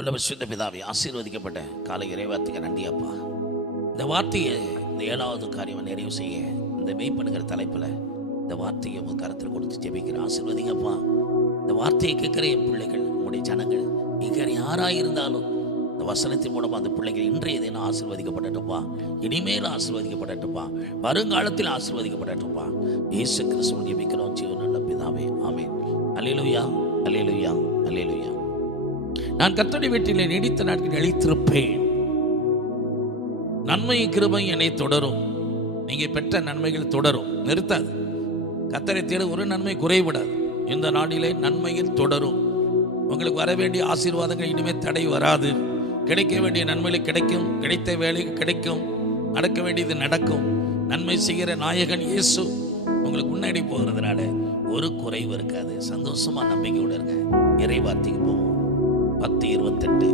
உள்ள விசுத்த பிதாவை ஆசீர்வதிக்கப்பட்ட காலை இறைவார்த்தைக்கு நன்றி அப்பா. இந்த வார்த்தையை இந்த ஏழாவது காரியம் நிறைவு செய்ய இந்த மெய்ப்பண்ணுங்கிற தலைப்பில் இந்த வார்த்தையை உங்கள் கரத்தில் கொடுத்து ஜெபிக்கிற ஆசீர்வதிங்கப்பா இந்த வார்த்தையை கேட்குற என் பிள்ளைகள் உங்களுடைய ஜனங்கள் இங்கே யாராக இருந்தாலும் இந்த வசனத்தின் மூலமாக அந்த பிள்ளைகள் இன்றைய தினம் ஆசீர்வதிக்கப்படட்டும்ப்பா. இனிமேல் ஆசீர்வதிக்கப்படட்டும்ப்பா. வருங்காலத்தில் ஆசீர்வதிக்கப்படட்டும்ப்பா. இயேசு கிறிஸ்துவன் ஜெபிக்கிறோம் ஜீவன் நல்ல பிதாவே. ஆமென். அலையலுயா அலையலுயா அலையலுயா நான் கத்தடி வீட்டிலே நீடித்த நாட்கள் அழித்திருப்பேன். நன்மை கிருபை என்னை தொடரும். நீங்க பெற்ற நன்மைகள் தொடரும். நிறுத்தாது. கத்தரை தேட ஒரு நன்மை குறைவிடாது. இந்த நாளிலே நன்மையில் தொடரும். உங்களுக்கு வர வேண்டிய ஆசீர்வாதங்கள் இனிமேல் தடை வராது. கிடைக்க வேண்டிய நன்மைகள் கிடைக்கும். கிடைத்த வேலைக்கு கிடைக்கும். நடக்க வேண்டியது நடக்கும். நன்மை செய்கிற நாயகன் இயேசு உங்களுக்கு முன்னாடி போகிறதுனால ஒரு குறைவு இருக்காது. சந்தோஷமா நம்பிக்கையோடு இருங்க. இறைவார்த்தைக்கு போவோம். பத்து இருபத்தெட்டு.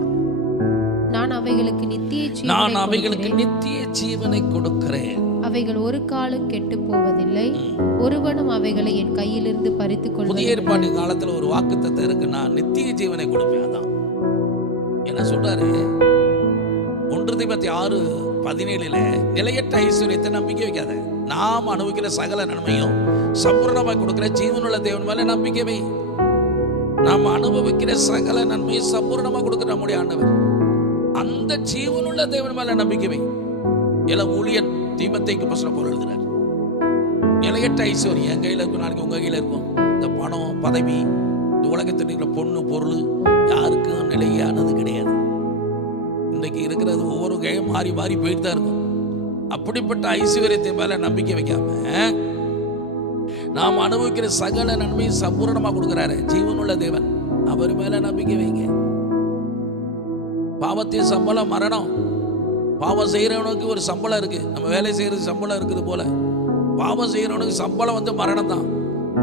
நான் அவைகளுக்கு நித்திய ஜீவனை நான் அவைகளுக்கு. நித்திய ஜீவனை கொடுக்கிறேன். அவைகள் ஒரு காலம் கெட்டு போவதில்லை. ஒருவனும் அவைகளை என் கையிலிருந்து பறித்துக் புதிய கொள்வதில்லை ஏற்பாட்டு காலத்துல ஒரு வாக்குத்தத்தம் இருக்கு. நான் நித்திய ஜீவனை கொடுப்பேன். அதான். என்ன சொல்றாரு? ஒன்று தீபத்தி ஆறு பதினேழுல நிலையற்ற ஐஸ்வர்யத்தை நம்பிக்கை வைக்காத. நாம் அனுபவிக்கிற சகல நன்மையும் சம்பூர்ணமாக கொடுக்கிற ஜீவனுள்ள தேவன் மேல நம்பிக்கை வை. நாம் அனுபவிக்கிற சகல நன்மையை சம்பூர்ணமாக கொடுக்கிற நம்முடைய ஆண்டவர். அந்த ஜீவனுள்ள தேவன் மேல நம்பிக்கை வை. ஊழியர் தீபத்தைக்கு பசங்க போல எழுதுறார். நிலையற்ற ஐஸ்வர்யம் என் கையில் இருக்கும் நாளைக்கு உங்கள் கையில் இருக்கும் இந்த பணம் பதவி இந்த உலகத்தில் இருக்கிற பொண்ணு பொருள் யாருக்கும் நிலையானது கிடையாது. இன்றைக்கு இருக்கிறது ஒவ்வொரு கையும் மாறி மாறி போயிட்டு தான் இருக்கும். அப்படிப்பட்ட ஐஸ்வர்யத்தை மேல நம்பிக்கை வைக்காம நாம் அனுபவிக்கிற சகல நன்மையும் சம்பூரணமா கொடுக்கிறாரு. ஜீவனுள்ள தேவன். அவர் மேல நம்பிக்கை வைங்க. பாவத்தின் சம்பளம் மரணம். பாவம் செய்கிறவனுக்கு ஒரு சம்பளம் இருக்கு. நம்ம வேலை செய்யறது சம்பளம் இருக்குது போல. பாவம் செய்கிறவனுக்கு சம்பளம் வந்து மரணம் தான்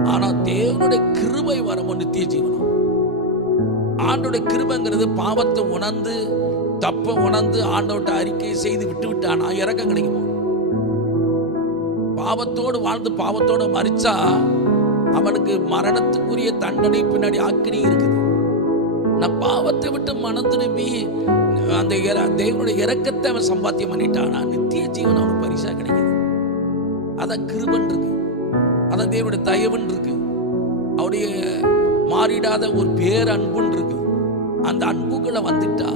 ஆனா தேவனுடைய கிருபை வரமும் நித்திய ஜீவனம். ஆண்டோட கிருபைங்கிறது பாவத்தை உணர்ந்து தப்ப உணர்ந்து ஆண்டோட்ட அறிக்கை செய்து விட்டு விட்டானா இறக்கம் கிடைக்குமா? பாவத்தோடு வாழ்ந்து பாவத்தோடு மறிச்சா அவனுக்கு மரணத்துக்குரிய தண்டனை பின்னாடி ஆக்கினி இருக்குது. நான் பாவத்தை விட்டு மனம் திரும்பி அந்த தேவனுடைய இறக்கத்தை அவன் சம்பாத்தியம் பண்ணிட்டானா? நித்திய ஜீவன் அவனுக்கு பரிசா கிடைக்குது. அதான் கிருபன் இருக்கு. அதான் தேவனுடைய தயவன் இருக்கு. அவருடைய மாறிடாத ஒரு பேர் அன்புன்னு இருக்கு. அந்த அன்புக்குள்ள வந்துட்டா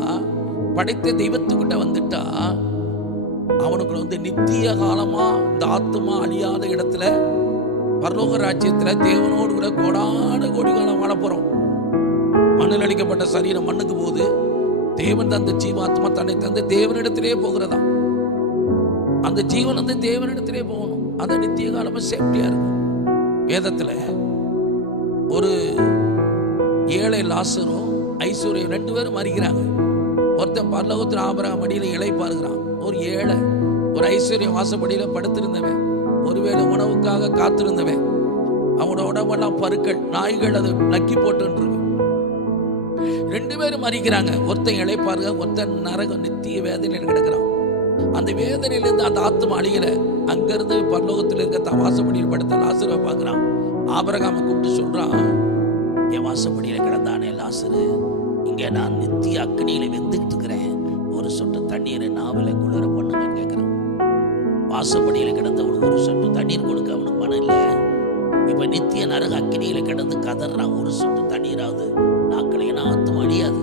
படைத்த தெய்வத்துக்கிட்ட வந்துட்டா அவனுக்கு வந்து நித்திய காலமா இந்த ஆத்மா அழியாத இடத்துல பரலோக ராஜ்யத்துல தேவனோடு கூட கோடான கோடி காலம் வாழ போறோம். மண்ணில் அடிக்கப்பட்ட சரீரம் மண்ணுக்கு போது தேவன் தந்த ஜீவாத்மா தன்னை தந்து தேவனிடத்திலே போகிறதா? அந்த ஜீவன் வந்து தேவனிடத்திலே போகணும். அந்த நித்திய காலமா சேஃப்டியா இருக்கும். வேதத்துல ஒரு ஏழை லாசரும் ஐஸ்வர்யம் ரெண்டு பேரும் மறிக்கிறாங்க. ஒருத்தன் பரலோகத்தில் ஆபரகம் அடியில் இலை பாருகிறான் ஒரு ஏழை ஒரு ஐஸ்வர்ய வாசப்படியில் படுத்திருந்தவன். ஒருவேளை உணவுக்காக காத்திருந்தவன். அவனோட உடம்பெல்லாம் பருக்கள் நாய்கள் அதை நக்கி போட்டுன்னு ரெண்டு பேரும் மறிக்கிறாங்க. ஒருத்தன் இழைப்பாருங்க ஒருத்தன் நரகம் நித்திய வேதனையில் கிடக்கிறான். அந்த வேதனையிலிருந்து அந்த ஆத்மா அழியல. அங்கிருந்து பரலோகத்தில் இருக்க தான் வாசப்படியில் படுத்த லாசரை பார்க்குறான். ஆபரகாம கூப்பிட்டு சொல்றான் என் வாசப்படியில் கிடந்தானே லாசரு இங்கே நான் நித்திய அக்னியில் வெந்துக்கிட்டு இருக்கிறேன் ஒரு சொட்டு தண்ணீரை நாவில் குளிர பண்ணுங்கன்னு கேட்குறான் வாசப்படியில கிடந்தவனுக்கு ஒரு சொட்டு தண்ணீர் கொடுக்க அவனுக்கு மனம் இல்லை இப்போ நித்திய நரக அக்கினியில கிடந்து கதறான். ஒரு சொட்டு தண்ணீராவது நாக்களை ஏன்னா ஆத்மா அழியாது.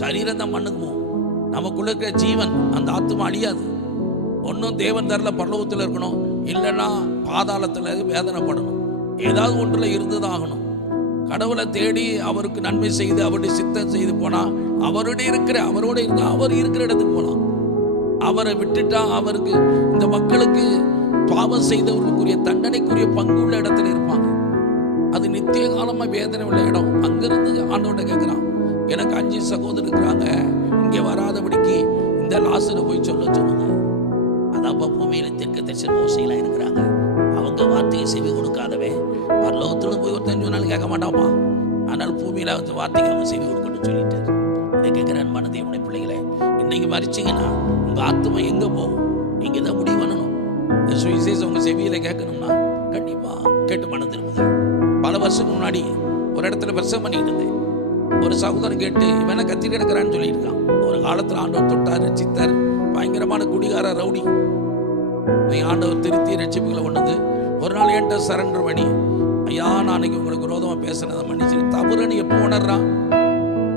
சரீரம் தான் மண்ணுக்கு நமக்குள்ள இருக்கிற ஜீவன் அந்த ஆத்மா அழியாது. ஒன்றும் தேவன் தரல பரலோகத்தில் இருக்கணும். இல்லைன்னா பாதாளத்தில் வேதனைப்படணும். ஏதாவது ஒன்றில் இருந்து தான் ஆகணும். கடவுளை தேடி அவருக்கு நன்மை செய்து அவருடைய சித்தம் செய்து போனால் அவருடைய இருக்கிற அவரோட இருந்தால் அவர் இருக்கிற இடத்துக்கு போகலாம் அவரை விட்டுட்டா அவருக்கு இந்த மக்களுக்கு பாவம் செய்தவர்களுக்குரிய தண்டனைக்குரிய பங்கு உள்ள இடத்துல இருப்பாங்க. அது நித்திய காலமாக வேதனை உள்ள இடம். அங்கிருந்து ஆண்டோட கேட்குறான் எனக்கு அஞ்சு சகோதரர் இருக்கிறாங்க இங்கே வராதபடிக்கு இந்த லாசரை போய் சொல்ல சொல்லுங்க. அதான் பூமியில தெற்கு தரிசன ஓசையெல்லாம் இருக்கிறாங்க. அவங்க வார்த்தையை செவி கொடுக்காதவே பரலோகத்தில் போய் ஒருத்தன் சொன்னாலும் கேட்க மாட்டாப்பா ஆனால் பூமியில் வந்து வார்த்தைக்கு அவன் செவி கொடுக்கணும்னு சொல்லிட்டார். இதை கேட்குற அன்பான தேவனுடைய பிள்ளைகளே இன்னைக்கு மறிச்சிங்கன்னா உங்கள் ஆத்மா எங்கே போகும்? நீங்கள் தான் முடிவு பண்ணணும். இந்த சுவிசேஷம் உங்கள் செவியில் கேட்கணும்னா கண்டிப்பாக கேட்டு மன திரும்புதல் பல வருஷத்துக்கு முன்னாடி ஒரு இடத்துல பிரசவம் பண்ணிட்டு இருந்தேன். ஒரு சகோதரன் கேட்டு இவனை கத்தி கிடக்கிறான்னு சொல்லியிருக்கான். ஒரு காலத்தில் ஆண்டவர் தொட்டார் ரசித்தார் பயங்கரமான குடிகார ரவுடி. ஆண்டவர் திருத்தி ரட்சிப்புகளை கொண்டது ஒரு நாள் என்கிட்ட சரண்டர் பண்ணி ஐயா நான் அன்னைக்கு உங்களுக்கு விரோதமாக பேசுனதை மன்னிச்சு தவறுன்னு எப்போ உணர்றான்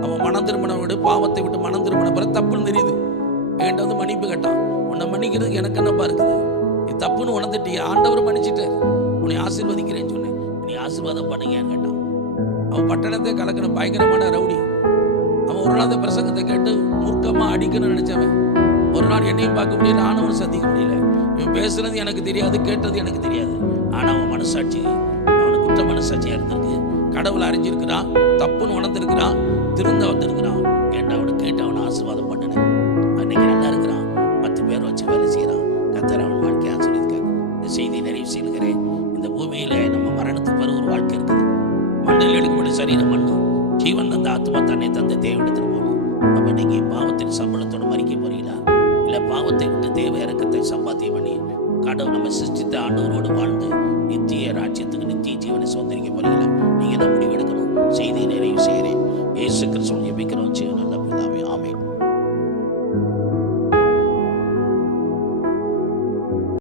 அவன் மனம் திருமணம் விடு பாவத்தை விட்டு மனம் திருமணம் பிற தப்புன்னு தெரியுது. என்கிட்ட வந்து மன்னிப்பு கேட்டான். உன்னை மன்னிக்கிறதுக்கு எனக்கு என்னப்பா இருக்குது? நீ தப்புன்னு உணர்ந்துட்டியா. ஆண்டவர் மன்னிச்சிட்டார். உன்னை ஆசீர்வதிக்கிறேன்னு சொன்னேன். நீ ஆசீர்வாதம் பண்ணுங்கன்னு கேட்டான் அவன் பட்டணத்தை கலக்கின பயங்கரமான ரவுடி. அவன் ஒரு நாள் அந்த பிரசங்கத்தை கேட்டு மூர்க்கமாக அடிக்கணும்னு நினைச்சவன். ஒரு நாள் என்னையும் பார்க்க முடியல ஆனவன் சந்திக்க முடியல. இவன் பேசுனது எனக்கு தெரியாது கேட்டது எனக்கு தெரியாது. ஆனால் அவன் மனசாட்சி அவனுக்கு மனசாட்சியாக இருந்திருக்கு. கடவுளை அறிஞ்சிருக்கிறான் தப்புன்னு உணர்ந்திருக்கிறான் திருந்த வந்திருக்கிறான் ஏன்டா அவனை கேட்டு அவனை ஆசீர்வாதம் பண்ணினேன் அன்னைக்கு நல்லா இருக்கிறான். பத்து பேர் வச்சு வேலை செய்கிறான் கத்தர் அவன் வாழ்க்கையாக ஆசீர்வதிக்காரு. இந்த செய்தி நிறைவு செய்கிறேன் இந்த பூமியில் நம்ம மரணத்துக்கு பிறகு ஒரு வாழ்க்கை இருக்குது. மண்ணில் எடுக்கப்பட்ட சரீரம் மண்ணு ஜீவன் தந்த ஆத்மா தன்னை தந்த தேவையிடத்தில் போகணும் அப்ப இன்னைக்கு பாவத்தின் சம்பளத்தோட மறிக்க போறீங்களா? இல்லை பாவத்தை விட்டு தேவை இறக்கத்தை சம்பாத்தியம் பண்ணி கடவுள் நம்ம சிருஷ்டித்த ஆண்டவரோடு வாழ்ந்து நித்திய ராஜ்யத்துக்கு நித்திய போறீங்களா நீங்க தான் முடிவெடுக்கணும். செய்தியை நிறைவு செய்கிறேன். ஏசு கிறிஸ்துவின் ஜெபிக்கிறோம்.